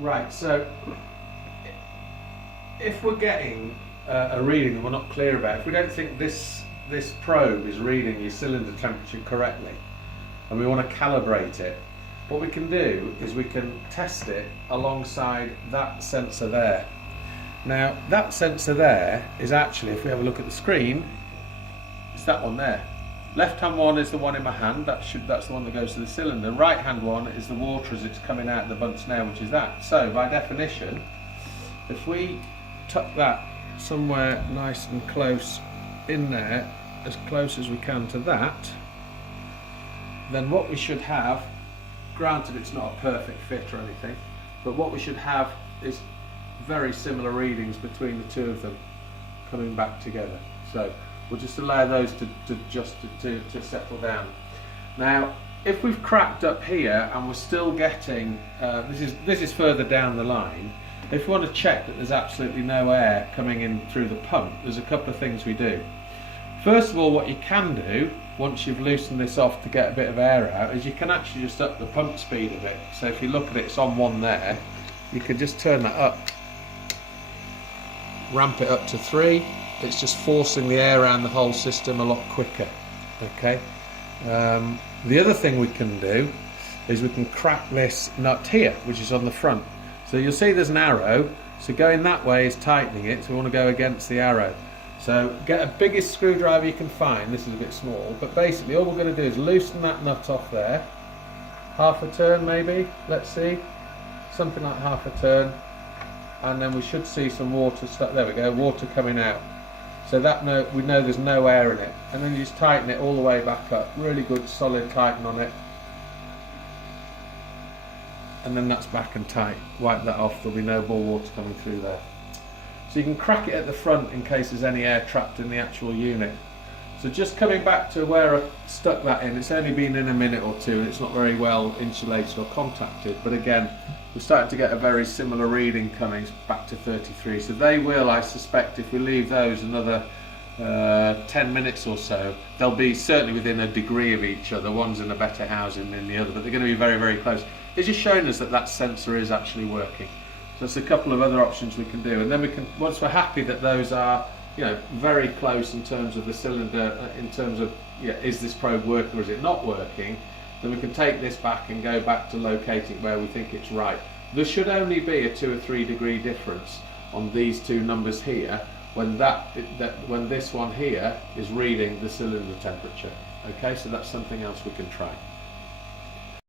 Right, so if we're getting a reading that we're not clear about, if we don't think this probe is reading your cylinder temperature correctly and we want to calibrate it, what we can do is we can test it alongside that sensor there. Now that sensor there is actually, if we have a look at the screen, it's that one there. Left hand one is the one in my hand, that's the one that goes to the cylinder. Right hand one is the water as it's coming out of the Bunsen now, which is that. So by definition, if we tuck that somewhere nice and close in there, as close as we can to that, then what we should have, granted it's not a perfect fit or anything, but what we should have is very similar readings between the two of them coming back together. So we'll just allow those to settle down. Now, if we've cracked up here and we're still getting, this is further down the line, if we want to check that there's absolutely no air coming in through the pump, there's a couple of things we do. First of all, what you can do, once you've loosened this off to get a bit of air out, is you can actually just up the pump speed a bit. So if you look at it, it's on 1 there, you can just turn that up, ramp it up to 3. It's just forcing the air around the whole system a lot quicker. Okay. The other thing we can do is we can crack this nut here, which is on the front. So you'll see there's an arrow, so going that way is tightening it, so we want to go against the arrow. So get a biggest screwdriver you can find, this is a bit small, but basically all we're going to do is loosen that nut off there, half a turn maybe, let's see, something like half a turn, and then we should see some water start, there we go, water coming out. So that we know there's no air in it, and then you just tighten it all the way back up, really good solid tighten on it. And then that's back and tight. Wipe that off, there'll be no more water coming through there. So you can crack it at the front in case there's any air trapped in the actual unit. So just coming back to where I stuck that in, it's only been in a minute or two and it's not very well insulated or contacted, but again, we're starting to get a very similar reading coming back to 33. So they will, I suspect, if we leave those another 10 minutes or so, they'll be certainly within a degree of each other. One's in a better housing than the other, but they're going to be very, very close. It's just showing us that that sensor is actually working. So there's a couple of other options we can do, and then we can, once we're happy that those are, you know, very close in terms of the cylinder, in terms of, yeah, is this probe working or is it not working, then we can take this back and go back to locating where we think it's right. There should only be a 2 or 3 degree difference on these two numbers here when when this one here is reading the cylinder temperature. Okay, so that's something else we can try.